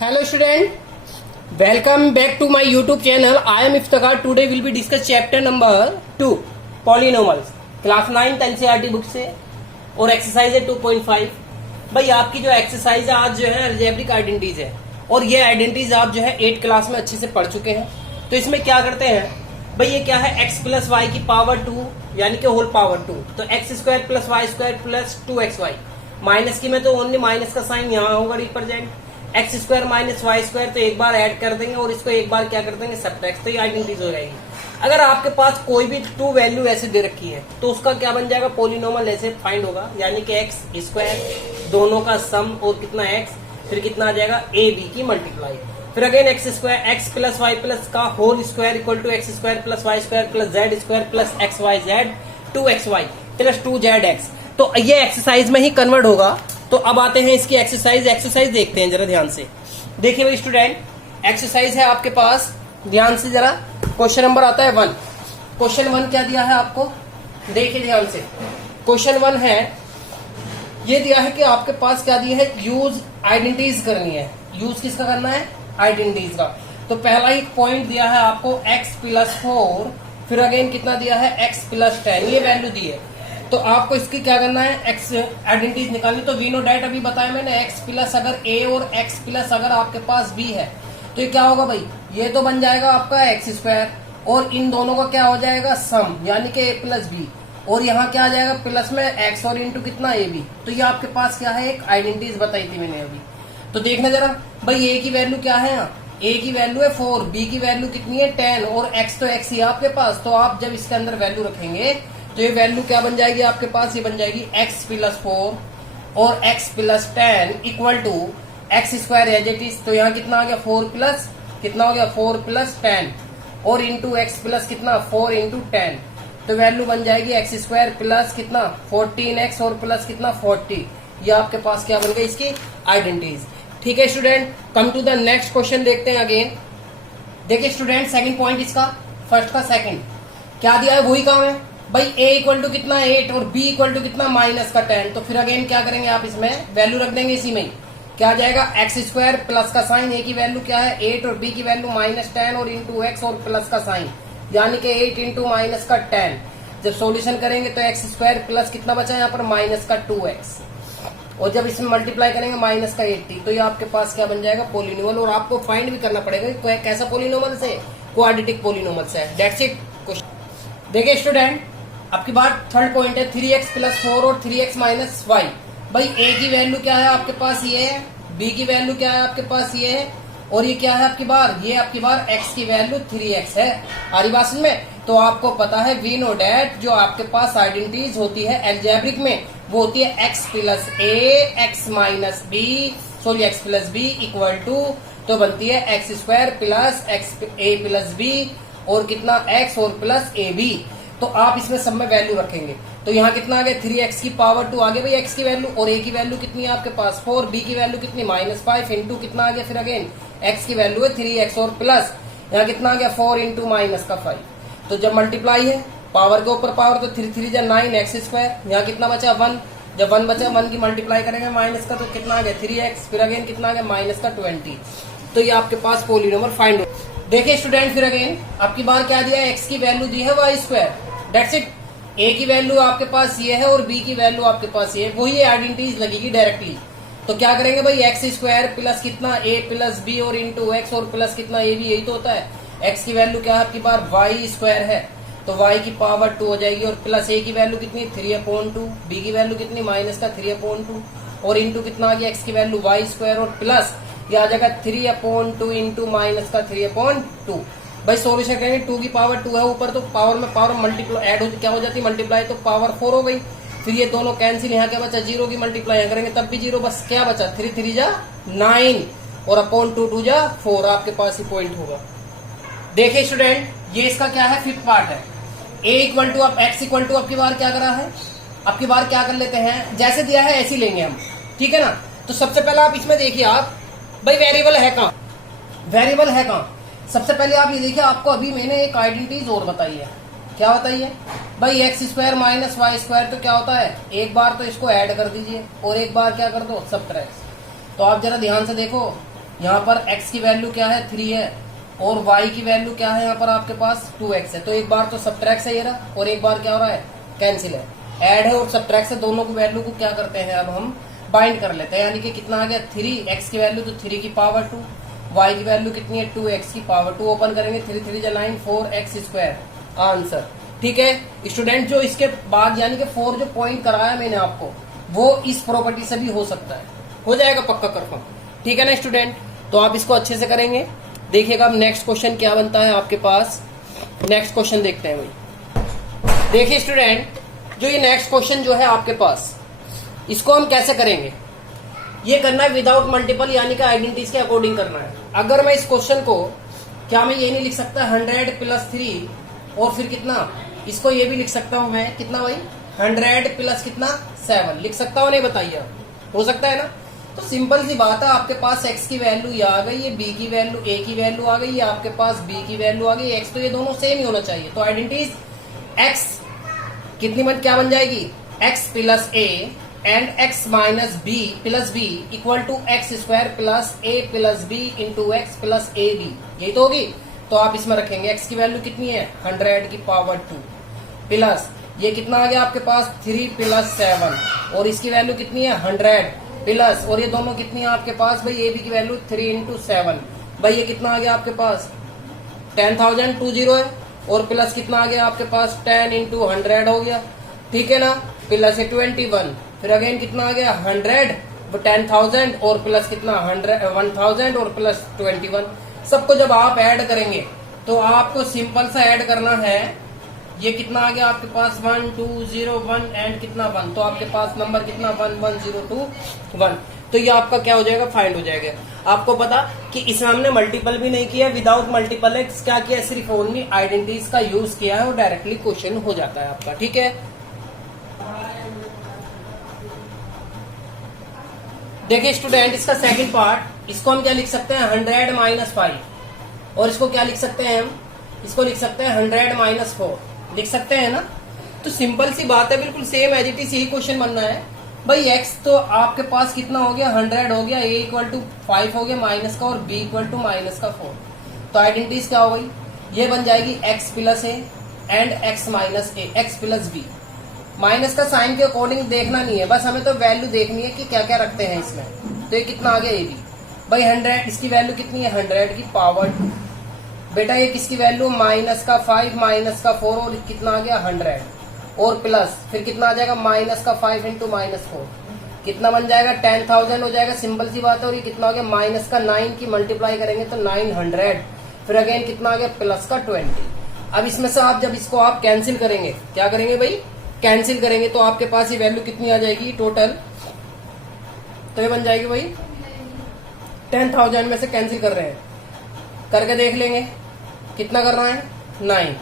Hello student, welcome back to my YouTube channel. I am Iftikhar. Today will be discuss chapter number 2 polynomials class 9 NCERT book से और exercise है 2.5। भाई आपकी जो exercise है आज जो है अलजेब्रिक आइडेंटिटीज है और ये आइडेंटिटीज आप जो है 8 क्लास में अच्छे से पढ़ चुके हैं। तो इसमें क्या करते हैं भाई, ये क्या है x प्लस वाई की पावर 2 यानी कि होल पावर 2, तो x square plus y square plus 2xy minus की में तो ओनली माइनस का साइन यहाँ होगा represent, x square minus y square तो एक बार ऐड कर देंगे और इसको एक बार क्या कर देंगे सब्ट्रैक्ट, तो ये आइडेंटिटीज हो जाएगी। अगर आपके पास कोई भी टू वैल्यू ऐसे दे रखी है तो उसका क्या बन जाएगा पॉलिनोमियल ऐसे फाइंड होगा, यानी कि एक्स स्क्वायर दोनों का सम और कितना एक्स, फिर कितना आ जाएगा ए बी की मल्टीप्लाई, फिर again x square x plus y plus का whole square equal to x square plus y square plus z square plus x y z 2xy plus 2zx। तो ये एक्सरसाइज में ही कन्वर्ट होगा। तो अब आते हैं इसकी एक्सरसाइज देखते हैं जरा ध्यान से। देखिए भाई स्टूडेंट, एक्सरसाइज है आपके पास, ध्यान से जरा क्वेश्चन नंबर आता है 1। क्वेश्चन 1 क्या दिया है आपको, देखिए ध्यान से। क्वेश्चन 1 है, ये दिया है कि आपके पास क्या दिया है, यूज आइडेंटिटीज करनी है। यूज किसका करना है, आइडेंटिटीज का। तो पहला ही पॉइंट दिया है आपको x प्लस 4, फिर अगेन कितना दिया है x प्लस 10, ये वैल्यू दी है। तो आपको इसकी क्या करना है, x आइडेंटिटीज निकालनी। तो वी नो डैट अभी बताया मैंने, x प्लस अगर a और x प्लस अगर आपके पास b है तो ये क्या होगा भाई, ये तो बन जाएगा आपका एक्स स्क्वायर और इन दोनों का क्या हो जाएगा सम, यानी कि a प्लस बी, और यहाँ क्या आ जाएगा प्लस में x और इंटू कितना ए बी। तो ये आपके पास क्या है, एक आइडेंटिटीज बताई थी मैंने अभी। तो देखना जरा भाई, a की वैल्यू क्या है, a की वैल्यू है 4, b की वैल्यू कितनी है 10 और x तो x ही है आपके पास। तो आप जब इसके अंदर वैल्यू रखेंगे तो ये वैल्यू क्या बन जाएगी आपके पास, ये बन जाएगी x प्लस 4 और x plus 10 equal to x square as it is. तो यहाँ कितना आ गया 4 प्लस कितना हो गया 4 प्लस 10 और इंटू एक्स प्लस कितना 4 इंटू 10, तो वैल्यू बन जाएगी एक्स स्क्वायर प्लस कितना 14x और प्लस कितना 40। ये आपके पास क्या बन गई इसकी आइडेंटिटीज। ठीक है student, come to the next question देखते हैं अगेन। देखिए स्टूडेंट, सेकंड पॉइंट इसका, फर्स्ट का सेकंड क्या दिया है वही काम है भाई। a इक्वल टू कितना 8 और b इक्वल टू कितना माइनस का 10। तो फिर अगेन क्या करेंगे आप, इसमें वैल्यू रख देंगे इसी में ही। क्या आ जाएगा एक्स स्क्वायर प्लस का साइन, a की वैल्यू क्या है 8 और b की वैल्यू माइनस 10 और इंटू एक्स और प्लस का साइन, यानी कि 8 इंटू माइनस का 10। जब सॉल्यूशन करेंगे तो एक्स स्क्वायर प्लस कितना बचा यहाँ पर माइनस का 2x, और जब इसमें मल्टीप्लाई करेंगे माइनस का 80। तो ये आपके पास क्या बन जाएगा पॉलिनोमियल, और आपको फाइंड भी करना पड़ेगा कैसा पॉलिनोमियल से, क्वाड्रेटिक पॉलिनोमियल से। That's it question. देखिए स्टूडेंट, आपकी बात थर्ड पॉइंट है 3x प्लस 4 और 3x माइनस 5। भाई a की वैल्यू क्या है आपके पास ये है, b की वैल्यू क्या है आपके पास ये है, और ये क्या है आपकी बार, ये आपकी बार x की वैल्यू 3x है। आ रही बात में, तो आपको पता है वी नो डैट जो आपके पास आइडेंटिटीज होती है अलजेब्रिक में वो होती है x plus a x minus b sorry x plus b equal to, तो बनती है x square plus x A plus B और कितना x और प्लस ए बी। तो आप इसमें सब में वैल्यू रखेंगे तो यहाँ कितना आ गया 3x की पावर 2 आ गया भाई x की वैल्यू, और a की वैल्यू कितनी है आपके पास 4, b की वैल्यू कितनी माइनस 5 इंटू कितना आ गया, फिर अगेन x की वैल्यू है 3x और प्लस यहाँ कितना आ गया 4 इंटू माइनस का 5। तो जब मल्टीप्लाई है पावर के ऊपर पावर, तो 3 3 जा 9 एक्स स्क्वायर, यहाँ कितना बचा 1, जब 1 बचा 1 की मल्टीप्लाई करेंगे माइनस का तो कितना आ गया 3x, फिर अगेन कितना आ गया माइनस का 20। तो ये आपके पास पॉलिनोमियल फाइंड हो। देखिए स्टूडेंट, फिर अगेन आपकी बार क्या दिया है, x की वैल्यू दी है y square, that's it. a की वैल्यू आपके पास ये है और b की वैल्यू आपके पास ये है, वही आइडेंटिटीज लगेगी डायरेक्टली। तो क्या करेंगे भाई, एक्स स्क्वायर प्लस कितना a प्लस b और इंटू एक्स और प्लस कितना a b, यही तो होता है। x की वैल्यू क्या है आपकी बार वाई स्क्वायर है, तो y की पावर 2 हो जाएगी, और प्लस a की वैल्यू कितनी 3/2, b की वैल्यू कितनी माइनस का 3/2 और इंटू कितना आ गया x की वैल्यू वाई स्क्वायर और प्लस ये आ जाएगा 3/2 इंटू माइनस का 3/2। भाई सॉल्यूशन करेंगे 2 की पावर 2 है ऊपर, तो पावर में पावर मल्टीप्लाई ऐड हो क्या हो जाती है मल्टीप्लाई, तो पावर 4 हो गई। फिर ये दोनों कैंसिल, यहाँ क्या बचा 0 की मल्टीप्लाई यहाँ करेंगे तब भी 0, बस क्या बचा 3 3 जा 9 और अपॉन 2 2 जा 4, आपके पास ही पॉइंट होगा। देखिए स्टूडेंट, ये इसका क्या है फिफ्थ पार्ट है। a इक्वल टू अब x इक्वल टू आपकी बार क्या करा है, आपकी बार क्या कर लेते हैं, जैसे दिया है ऐसे ही लेंगे हम, ठीक है ना। तो सबसे पहले आप इसमें देखिए आप भाई वेरिएबल है कहाँ, वेरिएबल है कहाँ। सबसे पहले आप ये देखिए, आपको अभी मैंने एक आइडेंटिटीज और बताई है, क्या बताई है भाई, x square minus y square. तो क्या होता है, एक बार तो इसको ऐड कर दीजिए और एक बार क्या कर दो सब्ट्रैक्ट। तो आप जरा ध्यान से देखो, यहाँ पर x की वैल्यू क्या है 3 है और y की वैल्यू क्या है यहाँ पर आपके पास 2x है। तो एक बार तो सब्ट्रैक्ट है ये रहा और एक बार क्या हो रहा है कैंसिल है। ऐड है और सब्ट्रैक्ट है, दोनों की वैल्यू को क्या करते हैं अब हम बाइंड कर लेते हैं। यानी कि कितना आ गया 3, x की वैल्यू तो 3 की पावर 2, y की वैल्यू कितनी है 2x की पावर 2। ओपन करेंगे 3 3 जा 9 4x स्क्वायर आंसर। ठीक है स्टूडेंट, जो इसके बाद यानी कि 4 जो पॉइंट कराया मैंने आपको वो इस प्रॉपर्टी से भी हो सकता है, हो जाएगा पक्का कंफर्म। ठीक है ना स्टूडेंट, तो आप इसको अच्छे से करेंगे। देखिएगा अब नेक्स्ट क्वेश्चन क्या बनता है आपके पास। नेक्स्ट क्वेश्चन देखते हैं भाई। देखिए स्टूडेंट, जो ये नेक्स्ट क्वेश्चन जो है आपके पास, इसको हम कैसे करेंगे, ये करना है विदाउट मल्टीपल यानी कि आइडेंटिटीज के अकॉर्डिंग करना है। अगर मैं इस क्वेश्चन को, क्या मैं ये नहीं लिख सकता 100 + 3 और फिर कितना, इसको ये भी लिख सकता हूं मैं कितना भाई 100 + कितना 7 लिख सकता हूं, नहीं बताइए हो सकता है ना। तो सिंपल सी बात है, आपके पास x की वैल्यू ये आ गई, ये b की वैल्यू a की वैल्यू आ गई, ये आपके पास b की वैल्यू आ गई, x तो ये दोनों सेम ही होना चाहिए। तो आइडेंटिटीज x कितनी क्या बन जाएगी x + a and x - b + b equal to x square plus a + b into x + ab, यही तो होगी। तो आप इसमें रखेंगे x की वैल्यू कितनी है 100 की पावर 2 प्लस ये कितना आ गया आपके पास 3 + 7 और इसकी वैल्यू कितनी है 100 प्लस, और ये दोनों कितनी है आपके पास भाई ए बी की वैल्यू 3 × 7 भाई ये कितना आ गया आपके पास 10,000 20 है और प्लस कितना आ गया आपके पास 10 × 100 हो गया। ठीक है ना, प्लस 21 फिर अगेन कितना आ गया 100 10,000 और प्लस कितना 1000 और प्लस 21। सबको जब आप ऐड करेंगे तो आपको सिंपल सा ऐड करना है। ये कितना आ गया आपके पास 1 2 0 1 एंड कितना 1, तो आपके पास नंबर कितना 1 1 0 2 1। तो ये आपका क्या हो जाएगा फाइंड हो जाएगा। आपको पता कि इसमें हमने मल्टीपल भी नहीं किया, विदाउट मल्टीपल एक्स क्या किया, सिर्फ ओनली आइडेंटिटीज का यूज किया है और डायरेक्टली क्वेश्चन हो जाता है आपका। ठीक है, देखिए स्टूडेंट, इसका सेकंड पार्ट, इसको हम क्या लिख सकते हैं 100 - 5 और इसको क्या लिख सकते हैं हम, इसको लिख सकते हैं 100 - 4 लिख सकते हैं ना। तो सिंपल सी बात है, बिल्कुल सेम एज इट इज यही क्वेश्चन बनना है भाई। x तो आपके पास कितना हो गया 100 हो गया, a = 5 हो गया माइनस का और b = -4। तो आइडेंटिटीज क्या हो गई, ये बन जाएगी x + a and x - a x + b। Minus का साइन के अकॉर्डिंग देखना नहीं है, बस हमें तो वैल्यू देखनी है कि क्या क्या रखते हैं इसमें। तो ये कितना आ गया a b भाई 100, इसकी वैल्यू कितनी है 100 की पावर 2 बेटा, ये किसकी वैल्यू -5 -4 और कितना आ गया 100 और प्लस फिर कितना आ जाएगा -5 × -4 कितना बन जाएगा 10,000 हो जाएगा। सिंपल सी बात है। और ये कितना हो गया -9 की मल्टीप्लाई करेंगे तो 900 फिर अगेन कितना आ गया +20। अब इसमें से आप जब इसको आप कैंसिल करेंगे, क्या करेंगे भाई कैंसिल करेंगे, तो आपके पास ये वैल्यू कितनी आ जाएगी टोटल, तो ये बन जाएगी भाई 10,000 में से कैंसिल कर रहे हैं, करके देख लेंगे कितना करना है 9।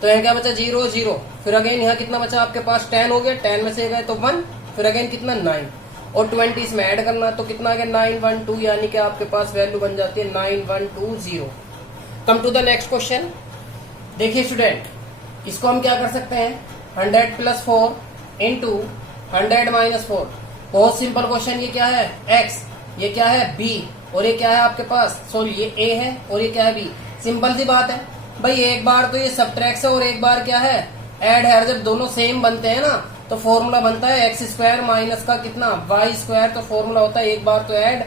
तो यहाँ क्या बचा 0 0 फिर अगेन यहाँ कितना बचा आपके पास 10 हो गया, 10 में से गए तो 1 फिर अगेन कितना 9 और 20 इसमें ऐड करना, तो कितना आ गया 912 यानी कि आपके पास वैल्यू बन जाती है 9120। Come to the next question. देखिए स्टूडेंट, इसको हम क्या कर सकते हैं 100 + 4 इंटू 100 - 4। बहुत सिंपल क्वेश्चन। ये क्या है x, ये क्या है b और ये क्या है आपके पास, सॉरी ये a है और ये क्या है b। सिंपल सी बात है भाई, एक बार तो ये सब्ट्रैक्ट है और एक बार क्या है ऐड है। जब दोनों सेम बनते हैं ना तो फॉर्मूला बनता है x² माइनस का कितना y²। तो फॉर्मूला होता है एक बार तो ऐड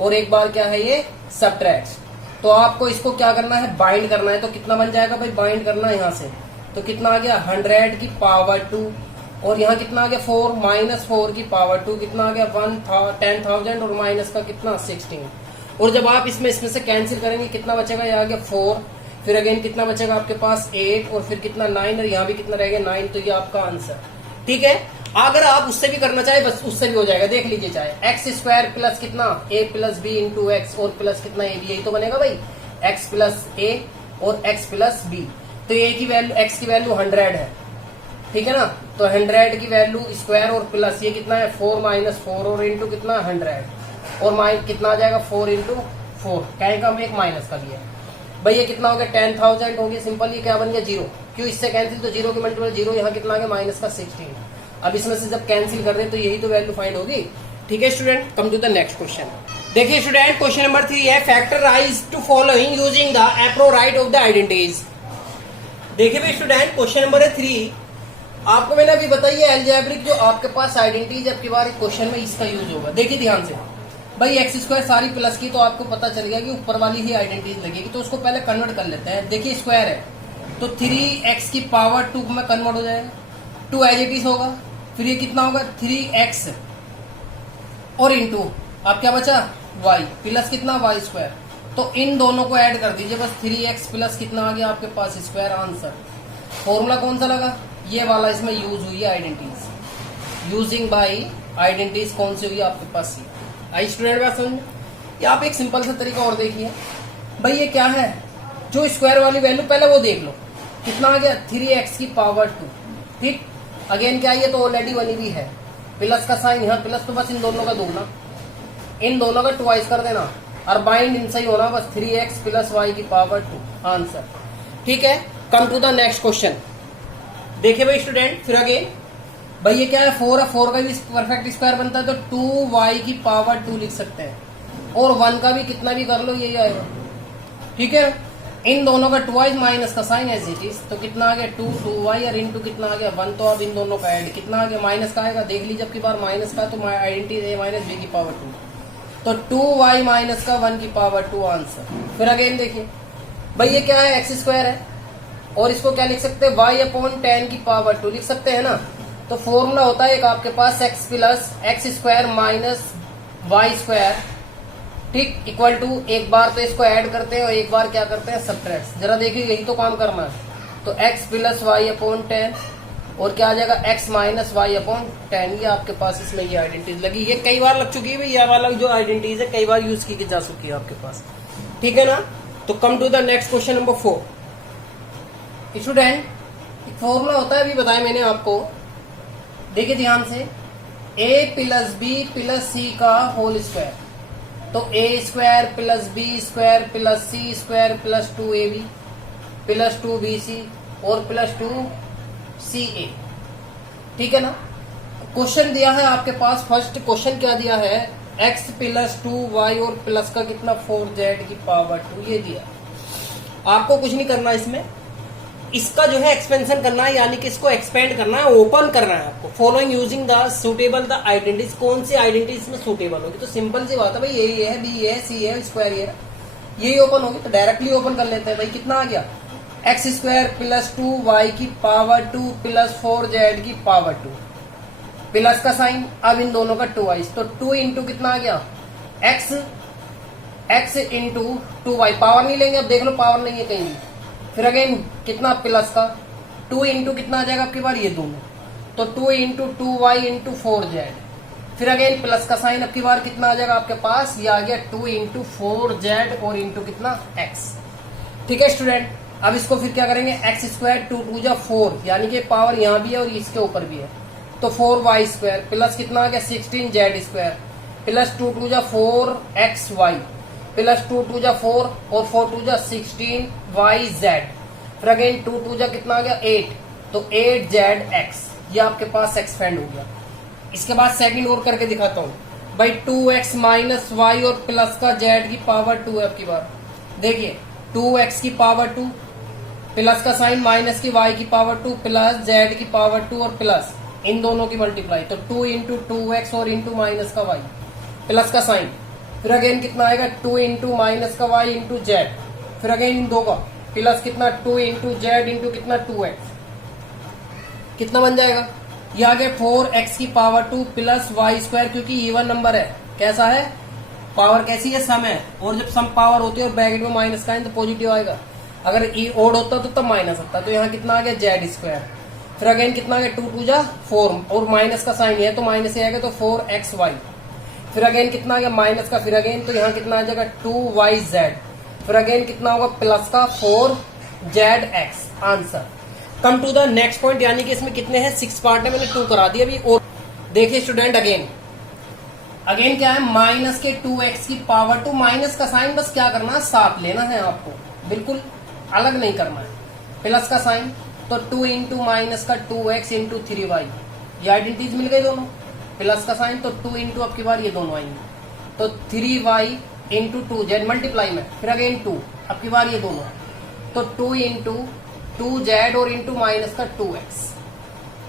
और एक बार क्या है ये सब्ट्रैक्ट। तो आपको इसको क्या करना है बाइंड करना है। तो कितना बन जाएगा भाई बाइंड करना है यहाँ से, तो कितना आ गया 100 की पावर 2 और यहाँ कितना आ गया 4 -4 की पावर 2 कितना आ गया 10,000 और माइनस का कितना 16। और जब आप इसमें से कैंसिल करेंगे कितना बचेगा, ये आ गया 4 फिर अगेन कितना बचेगा आपके पास 8 और फिर कितना 9 और यहाँ भी कितना रहेगा 9। तो ये आपका आंसर। ठीक है, अगर आप उससे भी करना चाहे बस उससे भी हो जाएगा, देख लीजिए चाहे x² प्लस कितना a + b इंटू x और प्लस कितना a b, यही तो बनेगा भाई x + a और x + b। तो a की वैल्यू x की वैल्यू 100 है, ठीक है ना। तो 100 की वैल्यू स्क्वायर और प्लस ये कितना है 4 - 4 और इंटू कितना 100 और कितना आ जाएगा 4 × 4 क्या का हम एक माइनस का लिया भाई। ये कितना हो गया 10,000 हो गया। सिंपल ये क्या बन गया 0, क्यों इससे कैंसिल, तो 0 के मल्टीपल 0 यहाँ कितना आ गया माइनस का 16। अब इसमें से जब कैंसिल कर रहे हैं तो यही तो वैल्यू फाइंड होगी। ठीक है student, come to the next question. देखिए स्टूडेंट, क्वेश्चन नंबर 3 है factorize to following using the appropriate of the identities. देखिए भाई स्टूडेंट, क्वेश्चन नंबर है 3। आपको मैंने अभी बताई है एल्जेब्रिक जो आपके पास आइडेंटिटीज अब की बार क्वेश्चन में इसका यूज होगा। देखिए ध्यान से भाई, एक्स स्क्वायर सारी प्लस की तो आपको पता चल गया कि ऊपर वाली ही आइडेंटिटीज लगेगी, तो उसको पहले कन्वर्ट कर लेते हैं। देखिए स्क्वायर है तो 3x की पावर 2 में कन्वर्ट हो जाएगा, 2 एज इट इज होगा। फिर ये कितना होगा 3x और इंटू आप क्या बचा y प्लस कितना y स्क्वायर। तो इन दोनों को ऐड कर दीजिए, बस 3x प्लस कितना आ गया आपके पास स्क्वायर आंसर। फॉर्मूला कौन सा लगा, ये वाला इसमें यूज हुई है आइडेंटिटीज। यूजिंग बाई आइडेंटिटीज कौन सी हुई आपके पास, ये आई स्टूडेंट बात समझ। या आप एक सिंपल सा तरीका और देखिए भाई, ये क्या है जो स्क्वायर वाली वैल्यू पहले वो देख लो कितना आ गया 3x की पावर 2। ठीक, अगेन क्या ये तो ऑलरेडी बनी हुई है, प्लस का साइन यहाँ प्लस, तो बस इन दोनों का दूना, इन दोनों का ट्वाइस कर देना और बाइंड इनसे ही होना, बस 3x प्लस y की पावर 2 आंसर। ठीक है, come to the next question. देखिए भाई स्टूडेंट, फिर अगेन भाई ये क्या है 4 है, 4 का भी परफेक्ट स्क्वायर बनता है तो 2y की पावर 2 लिख सकते हैं, और 1 का भी कितना भी कर लो यही आएगा। ठीक है, इन दोनों का ट्वाइस माइनस का साइन एज इट इज, तो कितना आ गया 2y और इंटू कितना आ गया 1, तो अब इन दोनों का ऐड कितना आ गया माइनस का आएगा। देख लीजिए, जब की बार माइनस का तो आइडेंटिटी a माइनस b की पावर 2, तो 2y माइनस का 1 की पावर 2 आंसर। फिर अगेन देखिए भाई ये क्या है एक्स स्क्वायर है, और इसको क्या लिख सकते हैं y अपॉन 10 की पावर 2 लिख सकते हैं ना। तो फॉर्मूला होता है एक आपके पास x plus x square minus y square, ठीक, इक्वल टू एक बार तो इसको ऐड करते हैं और एक बार क्या करते हैं सब्ट्रैक्ट। जरा देखिए यही तो काम करना है। तो x प्लस वाई अपॉन 10 और क्या आ जाएगा x माइनस वाई अपॉन 10। ये आपके पास इसमें ये आइडेंटिटीज लगी, ये कई बार लग चुकी है, ये वाला जो आइडेंटिटीज है कई बार यूज की जा चुकी है आपके पास। ठीक है ना, तो come to the next question number 4। Student, एक फॉर्मूला होता है, अभी बताया मैंने आपको, देखिए ध्यान से, a plus B plus C का होल स्क्वायर, तो a square plus B square plus C square plus 2ab plus 2bc और प्लस 2ca। ठीक है ना, क्वेश्चन दिया है आपके पास, फर्स्ट क्वेश्चन क्या दिया है x प्लस 2y और प्लस का कितना 4z की पावर 2, ये दिया। आपको कुछ नहीं करना इसमें, इसका जो है एक्सपेंशन करना है, यानी कि इसको एक्सपेंड करना है, ओपन करना है आपको। Following using the suitable the identities, कौन सी आइडेंटिटीज इसमें सुटेबल होगी, तो सिंपल सी बात है भाई, यही है बी है सी है स्क्वायर ये यही ओपन होगी, तो डायरेक्टली ओपन कर लेते हैं भाई। कितना आ गया एक्स स्क्वायर प्लस 2y की पावर 2 प्लस 4z की पावर 2, प्लस का साइन, अब इन दोनों का 2y, तो 2 इंटू कितना आ गया x इंटू 2y, पावर नहीं लेंगे, अब देख लो पावर नहीं है कहीं। फिर अगेन कितना प्लस का 2 इंटू कितना आ जाएगा आपकी बार ये दोनों, तो 2 इंटू 2y इंटू 4z। फिर अगेन प्लस का साइन, अब की बार कितना आ जाएगा आपके पास, ये आ गया 2 इंटू 4z और इंटू कितना x। ठीक है स्टूडेंट, अब इसको फिर क्या करेंगे एक्स स्क्वायर 2 2 जा 4, यानी कि पावर यहाँ भी है और इसके ऊपर भी है, तो 4y स्क्वायर प्लस कितना आ गया 16z स्क्वायर प्लस 2 2 जा 4xy प्लस 2 2 जा 4 और 4 2 जा 16yz। फिर अगेन 2 2 जा कितना आ गया 8, तो 8zx, ये आपके पास एक्सपेंड हो गया। इसके बाद सेकंड और करके दिखाता हूँ भाई, 2x माइनस वाई और प्लस का z की पावर 2 है। आपकी बार देखिए 2x की पावर 2 प्लस का साइन माइनस की y की पावर 2 प्लस z की पावर 2 और प्लस इन दोनों की मल्टीप्लाई, तो 2 इंटू 2x और इंटू माइनस का y प्लस का साइन। फिर अगेन कितना आएगा 2 इंटू माइनस का y इंटू जेड। फिर अगेन इन दो का प्लस कितना 2 इंटू जेड इंटू कितना 2x, कितना बन जाएगा ये आ गया 4x की पावर 2 प्लस वाई स्क्वायर, क्योंकि इवन नंबर है। कैसा है, पावर कैसी है, सम है, और जब सम पावर होती है और ब्रैकेट में माइनस का है तो पॉजिटिव आएगा। अगर ई ओड होता तो तब माइनस होता, तो यहाँ कितना आ गया जेड स्क्वायर। फिर अगेन कितना आ गया 2 2 जा 4 और माइनस का साइन है तो माइनस से आएगा, तो 4xy। फिर अगेन कितना आ गया माइनस का, फिर अगेन तो यहाँ कितना आ जाएगा 2yz। फिर अगेन कितना होगा प्लस का 4zx answer. Come to the next point, यानी कि इसमें कितने हैं 6 पार्ट है, मैंने 2 करा दिया अभी। और देखिए स्टूडेंट, अगेन क्या है माइनस के 2x की पावर 2, माइनस का साइन बस क्या करना है साथ लेना है आपको, बिल्कुल अलग नहीं करना है। प्लस का साइन तो 2 इंटू माइनस का 2x इंटू 3y, ये आइडेंटिटीज मिल गई दोनों। प्लस का साइन तो 2 इंटू अब की बार ये दोनों आएंगे, तो 3y इंटू 2z मल्टीप्लाई में, फिर अगेन 2, अब की बार ये दोनों, तो 2 इंटू 2z और इंटू माइनस का 2x।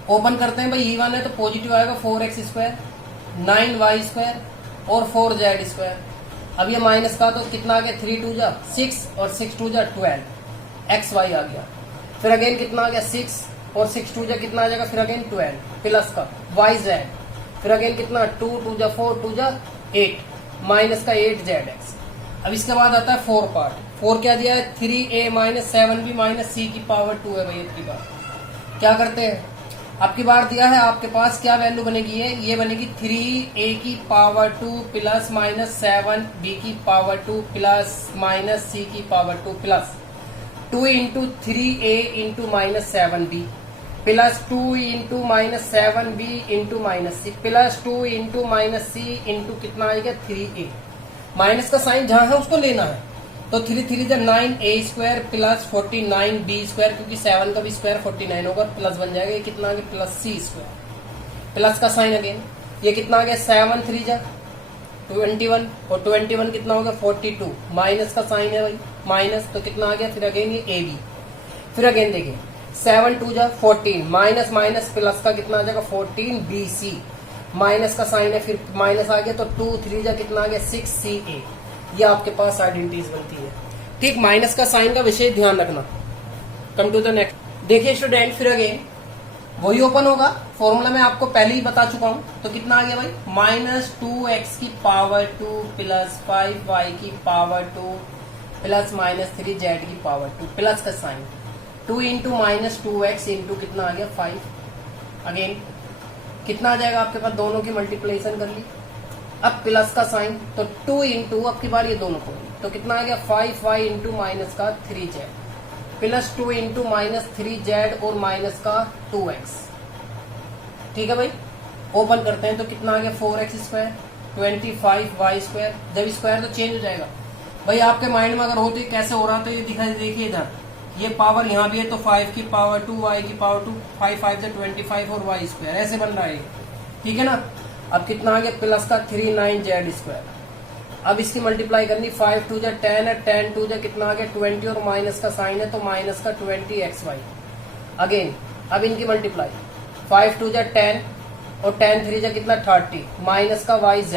ओपन करते हैं भाई, E1 है तो पॉजिटिव आएगा 4x स्क्वायर, 9y स्क्वायर और 4z स्क्वायर। अब ये माइनस का तो कितना आ गया, 3 2 जा 6 और 6 2 जा 12, xy आ गया। फिर अगेन कितना आ गया 6 और 6 2 जा कितना आ जाएगा, फिर अगेन 12 प्लस का yz, फिर अगेन कितना 2 2 जा 4 2 जा 8 माइनस का 8zx। अब इसके बाद आता है 4 पार्ट। 4 क्या दिया है, 3a minus 7b minus c की पावर 2 है भाई। अब की बार क्या करते हैं, अब की बार दिया है आपके पास, क्या वैल्यू बनेगी ये बनेगी 3a की पावर 2 प्लस माइनस 7b की पावर 2 प्लस माइनस c की power 2 plus 2 into 3a into minus 7b plus 2 into minus 7b into minus c plus 2 into minus c into कितना आएगा 3a। माइनस का sign जहां है उसको लेना है, तो 3 3 9a square plus 49b square, क्योंकि 7 का भी स्क्वायर 49 होगा, प्लस बन जाएगा, ये कितना आ गया प्लस c स्क्वायर, प्लस का साइन अगेन, ये कितना आ गया 7 3 जा 21 और 21 कितना हो गया 42, माइनस का साइन है भाई माइनस, तो कितना आ गया, फिर अगेन ये ab, फिर अगेन देखिए 7 2 जा 14 माइनस माइनस प्लस का कितना आ जाएगा 14bc, माइनस का साइन है फिर माइनस आ गया, तो 2 3 जा कितना आ गया 6ca। ये आपके पास आइडेंटिटीज बनती है। ठीक, माइनस का साइन का विशेष ध्यान रखना। कम टू द नेक्स्ट, देखिए स्टूडेंट, फिर अगेन वही ओपन होगा, फॉर्मूला मैं आपको पहले ही बता चुका हूं, तो कितना आ गया भाई माइनस 2x की पावर 2 प्लस 5y की पावर 2 प्लस माइनस 3z की पावर 2 प्लस का sign 2 into minus 2x into कितना आ गया 5। अगेन कितना आ जाएगा आपके पास, दोनों की मल्टीप्लिकेशन कर ली, अब प्लस का साइन, तो 2 इंटू अब की बार ये दोनों को, तो कितना आ गया 5y इंटू माइनस का 3z plus 2 into minus 3z और माइनस का 2x। ठीक है भाई, ओपन करते हैं तो कितना आ गया 4x स्क्वायर 25y स्क्वायर, जब स्क्वायर तो चेंज हो जाएगा भाई, आपके माइंड में अगर हो तो ये कैसे हो रहा, तो ये दिखाई, देखिए इधर ये पावर यहाँ भी है, तो 5 की पावर 2 y की पावर 2 5 5 से 25 और y स्क्वायर ऐसे बन रहा है, ठीक है ना। अब कितना आ गया प्लस का 39z स्क्वायर, अब इसकी मल्टीप्लाई करनी 5 2 जा 10 है, 10 2 जा कितना आ गया 20 और माइनस का साइन है तो माइनस का 20xy। अगेन अब इनकी मल्टीप्लाई 5 2 जा 10 और 10 3 जा कितना 30 माइनस का yz,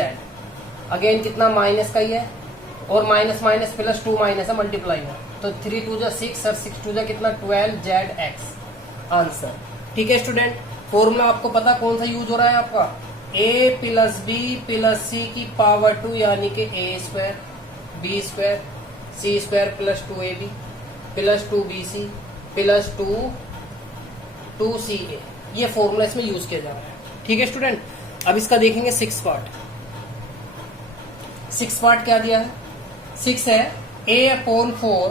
अगेन कितना माइनस का ही है और माइनस माइनस प्लस 2 माइनस है मल्टीप्लाई में, तो 3 2 जा 6 और 6 2 जा कितना 12zx आंसर। ठीक है स्टूडेंट, फॉर्मूला आपको पता कौन सा यूज हो रहा है आपका, a plus B plus C की पावर 2 यानी कि a square B square C square plus 2ab plus 2bc plus 2ca, ये फॉर्मूला इसमें यूज किया जा रहा है। ठीक है स्टूडेंट, अब इसका देखेंगे 6 पार्ट। 6 पार्ट क्या दिया है, 6 है a/4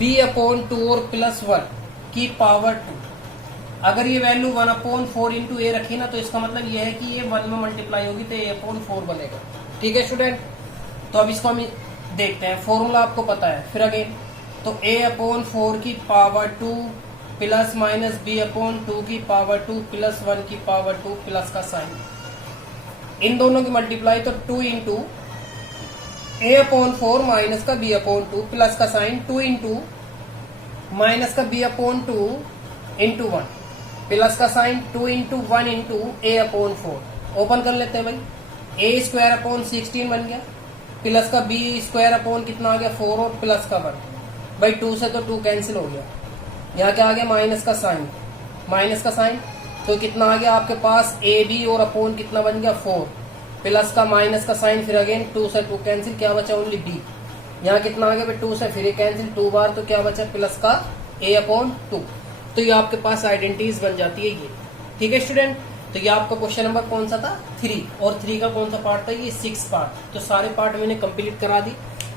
b/2 और प्लस 1 की पावर 2। अगर ये वैल्यू 1/4 इंटू ए रखी ना, तो इसका मतलब ये है कि ये 1 में मल्टीप्लाई होगी तो a/4 बनेगा। ठीक है स्टूडेंट, तो अब इसको हम देखते हैं, फॉर्मूला आपको पता है। फिर अगेन तो a/4 की पावर 2 प्लस माइनस b/2 की पावर 2 प्लस 1 की पावर 2 प्लस का साइन, इन दोनों की मल्टीप्लाई तो 2 इंटू a/4 माइनस का b/2 प्लस का साइन 2 इंटू माइनस का b/2 इंटू 1 प्लस का sign 2 into 1 into a/4। Open कर लेते हैं भाई, a स्क्वायर अपॉन 16 बन गया प्लस का b स्क्वायर अपॉन कितना आ गया 4 और प्लस का 1 भाई, 2 से तो 2 कैंसिल हो गया, यहाँ क्या आ गया माइनस का साइन, तो कितना आ गया आपके पास ab और अपॉन कितना बन गया 4 प्लस का माइनस का साइन, फिर अगेन 2 से 2 कैंसिल, क्या बचा ओनली b, यहाँ कितना आ गया भाई 2 से फिर ये कैंसिल 2 बार, तो क्या बचा प्लस का a/2। तो ये आपके पास आइडेंटिटीज बन जाती है ये। ठीक है स्टूडेंट, तो ये आपका क्वेश्चन नंबर कौन सा था 3, और 3 का कौन सा पार्ट था ये 6 पार्ट, तो सारे पार्ट मैंने कंप्लीट करा दी।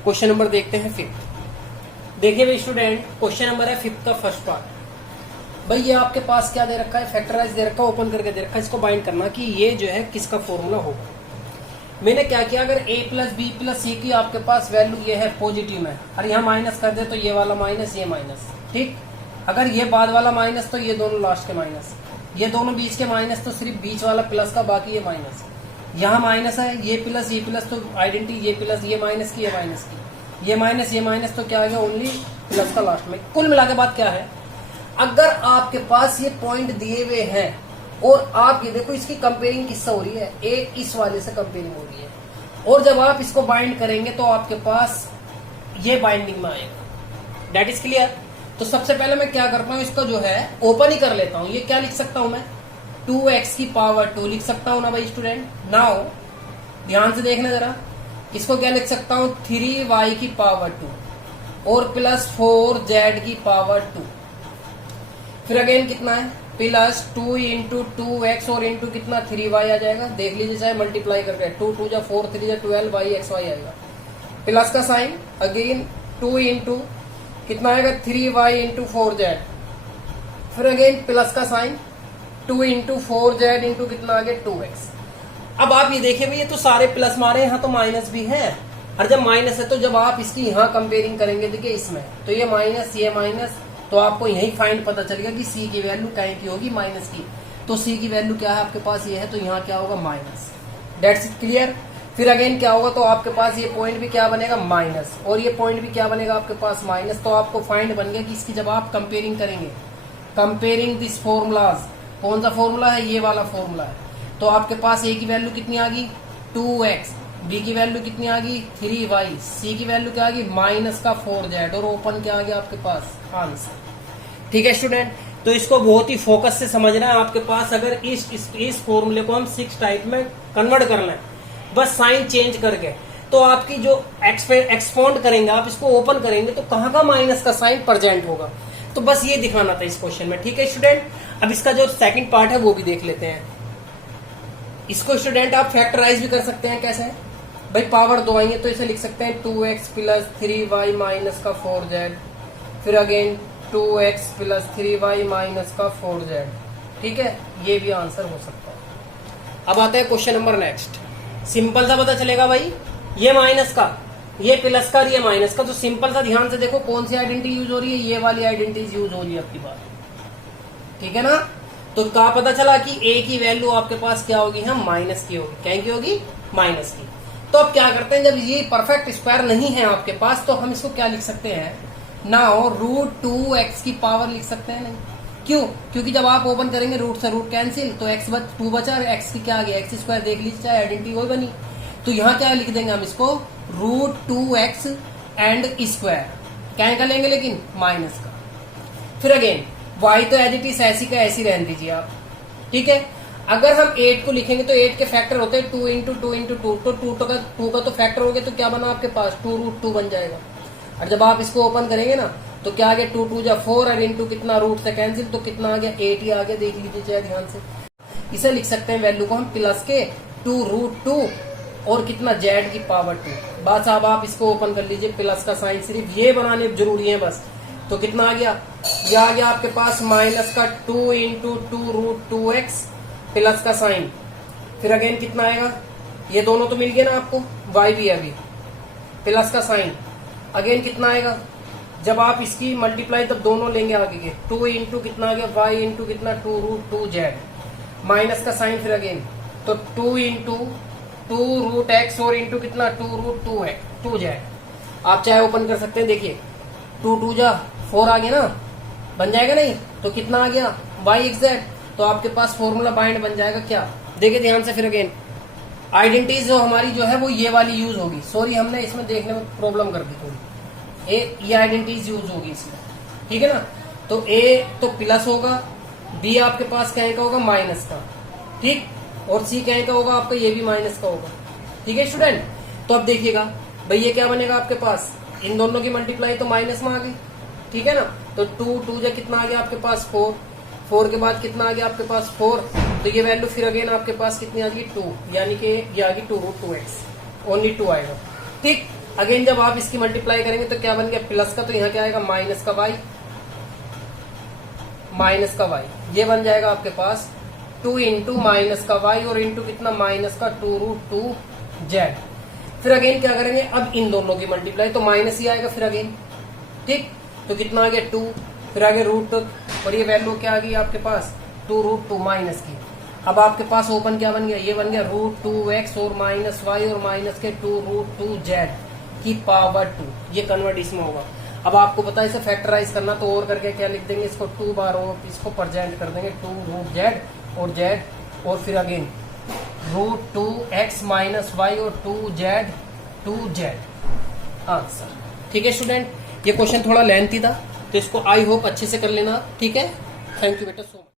क्वेश्चन नंबर देखते हैं 5। देखिए भाई स्टूडेंट, क्वेश्चन नंबर है 5 का फर्स्ट पार्ट। भाई ये आपके पास क्या दे रखा है, फैक्टराइज दे रखा है, ओपन करके दे रखा है, इसको बाइंड करना कि ये जो है किसका फॉर्मूला होगा। मैंने क्या किया, अगर a plus B plus C की आपके पास वैल्यू ये है पॉजिटिव में, और यहाँ माइनस कर दे तो ये वाला माइनस ये माइनस, ठीक, अगर ये बाद वाला माइनस तो ये दोनों लास्ट के माइनस, ये दोनों बीच के माइनस तो सिर्फ बीच वाला प्लस का, बाकी ये माइनस। यहाँ माइनस है, ये प्लस तो आइडेंटिटी, ये प्लस ये माइनस की, ये माइनस की, ये माइनस तो क्या आ गया, ओनली प्लस का लास्ट में। कुल मिला के बात क्या है, अगर आपके पास ये पॉइंट दिए हुए हैं और आप ये देखो इसकी कंपेयरिंग किससे हो रही है, ए इस वाले से कंपेयरिंग हो रही है, और जब आप इसको बाइंड करेंगे तो आपके पास ये बाइंडिंग में आएगा। That is clear. तो सबसे पहले मैं क्या करता हूं, इसको जो है ओपन ही कर लेता हूं। ये क्या लिख सकता हूं मैं, 2x की पावर 2 लिख सकता हूं ना भाई स्टूडेंट। नाउ ध्यान से देखना जरा, इसको क्या लिख सकता हूं, 3y की पावर 2 और प्लस 4z की पावर 2। फिर अगेन कितना है, प्लस 2 इंटू 2x और इंटू कितना 3y आ जाएगा। देख लीजिए चाहे मल्टीप्लाई करके, 2 2 जा 4 3 जा 12 y x y आएगा। प्लस का साइन अगेन 2 इंटू कितना आएगा 3y इंटू 4z। फिर अगेन प्लस का साइन 2 इंटू 4z इंटू कितना आ गया 2x। अब आप ये देखिए भाई, ये तो सारे प्लस मारे, यहाँ तो माइनस भी है, और जब माइनस है तो जब आप इसकी यहाँ कंपेयरिंग करेंगे, देखिए इसमें तो ये माइनस, तो आपको यही फाइंड पता चलेगा कि सी की वैल्यू क्या की होगी, माइनस की। तो सी की वैल्यू क्या है आपके पास, ये है, तो यहाँ क्या होगा माइनस। That's clear. फिर अगेन क्या होगा, तो आपके पास ये पॉइंट भी क्या बनेगा माइनस, और ये पॉइंट भी क्या बनेगा आपके पास माइनस। तो आपको फाइंड बन गया कि इसकी जब आप कंपेयरिंग करेंगे, कंपेयरिंग दिस फॉर्मूलाज, कौन सा फॉर्मूला है, ये वाला फॉर्मूला है, तो आपके पास ए की वैल्यू कितनी आ गई 2x, बी की वैल्यू कितनी आ गई 3y, सी की वैल्यू क्या आ गई माइनस का 4z, और ओपन क्या आ गया आपके पास आंसर। ठीक है स्टूडेंट, तो इसको बहुत ही फोकस से समझना है। आपके पास अगर इस फॉर्मूले को हम 6 टाइप में कन्वर्ट कर लें, बस साइन चेंज करके, तो आपकी जो एक्सपोंड करेंगे, आप इसको ओपन करेंगे तो कहाँ का माइनस का साइन प्रेजेंट होगा। तो बस ये दिखाना था इस क्वेश्चन में। ठीक है स्टूडेंट, अब इसका जो सेकंड पार्ट है वो भी देख लेते हैं। इसको स्टूडेंट आप फैक्टराइज भी कर सकते हैं। कैसे भाई, पावर 2 आएंगे तो इसे लिख सकते हैं 2x प्लस 3y माइनस का 4z, फिर again 2x plus 3y minus का 4z। ठीक है, ये भी आंसर हो सकता है। अब आता है क्वेश्चन नंबर नेक्स्ट। सिंपल सा पता चलेगा भाई, ये माइनस का, ये प्लस का, ये माइनस का, तो सिंपल सा ध्यान से देखो कौन सी आइडेंटिटी यूज हो रही है, ये वाली आइडेंटिटी यूज हो रही है आपकी बात। ठीक है ना, तो क्या पता चला कि ए की वैल्यू आपके पास क्या होगी, हम माइनस की होगी। क्या की होगी, माइनस की। तो अब क्या करते हैं, जब ये परफेक्ट स्क्वायर नहीं है आपके पास, तो हम इसको क्या लिख सकते हैं, नाउ √2x की पावर लिख सकते हैं। नहीं, क्यों, क्योंकि जब आप ओपन करेंगे रूट से रूट कैंसिल, तो x 2 बचा, x की क्या आ गया x स्क्वायर, देख लीजिए चाहे आइडेंटिटी वही बनी। तो यहाँ क्या लिख देंगे हम इसको, √2x एंड स्क्वायर, क्या का लेंगे लेकिन माइनस का। फिर अगेन y तो एज इट इज ऐसी का ऐसी रहने दीजिए आप। ठीक है, अगर हम 8 को लिखेंगे तो 8 के फैक्टर होते हैं 2 इंटू 2 इंटू 2, तो 2 का तो फैक्टर हो गया, तो क्या बना आपके पास 2√2 बन जाएगा। और जब आप इसको ओपन करेंगे ना, तो क्या आ गया 2 2 जा 4 और इंटू कितना रूट से कैंसिल, तो कितना आ गया 8 ही आ गया। देख लीजिए चाहे ध्यान से, इसे लिख सकते हैं वैल्यू को हम प्लस के 2√2 और कितना z की पावर 2। बस अब आप इसको ओपन कर लीजिए, प्लस का साइन सिर्फ ये बनाने जरूरी है बस। तो कितना आ गया, ये आ गया आपके पास माइनस का 2 इंटू 2√2x प्लस का साइन, फिर अगेन कितना आएगा, ये दोनों तो मिल गए ना आपको, y भी अभी प्लस का साइन, अगेन कितना आएगा, जब आप इसकी मल्टीप्लाई तब दोनों लेंगे आगे के, 2 इंटू कितना आ गया y इंटू कितना 2√2z माइनस का साइन, फिर अगेन तो 2 इंटू 2√x और इंटू कितना 2√2z। आप चाहे ओपन कर सकते हैं, देखिए 2 2 जा 4 आ गया ना, बन जाएगा नहीं, तो कितना आ गया y एग्जैक्ट, तो आपके पास फॉर्मूला बाइंड बन जाएगा क्या। देखिए ध्यान से, फिर अगेन आइडेंटिटीज जो हमारी जो है वो ये वाली यूज होगी। सॉरी, हमने इसमें देखने में प्रॉब्लम कर दी थोड़ी, ये आइडेंटिटीज यूज होगी इसमें। ठीक है ना, तो ए तो प्लस होगा, बी आपके पास क्या का होगा माइनस का, ठीक, और सी क्या का होगा आपका, ये भी माइनस का होगा। ठीक है स्टूडेंट, तो अब देखिएगा भाई ये क्या बनेगा आपके पास, इन दोनों की मल्टीप्लाई तो माइनस में आ गई। ठीक है ना, तो 2 2 जा कितना आ गया आपके पास 4, 4 के बाद कितना आ गया आपके पास 4, तो ये वैल्यू फिर अगेन आपके पास कितनी आ गई 2, यानी कि ये आ गई 2√2x, ओनली 2 आएगा। ठीक, अगेन जब आप इसकी मल्टीप्लाई करेंगे तो क्या बन गया प्लस का, तो यहाँ क्या आएगा माइनस का y, माइनस का y, ये बन जाएगा आपके पास 2 इंटू माइनस का y और इंटू कितना माइनस का 2√2z। फिर अगेन क्या करेंगे, अब इन दोनों की मल्टीप्लाई तो माइनस ही आएगा फिर अगेन। ठीक, तो कितना आ गया 2, फिर आगे रूट, और ये वैल्यू क्या आ गई आपके पास 2√2 माइनस की। अब आपके पास ओपन क्या बन गया, ये बन गया √2x और -y और माइनस के 2√2z की पावर 2, ये कन्वर्ट इसमें होगा। अब आपको पता है इसे फैक्टराइज करना, तो और करके क्या लिख देंगे, इसको 2 बार और इसको प्रेजेंट कर देंगे 2√z और z और फिर अगेन √2x -y और 2z आंसर। ठीक है स्टूडेंट, ये क्वेश्चन थोड़ा लेंथी था, तो इसको आई होप अच्छे से कर लेना। ठीक है, थैंक यू बेटा सो मच।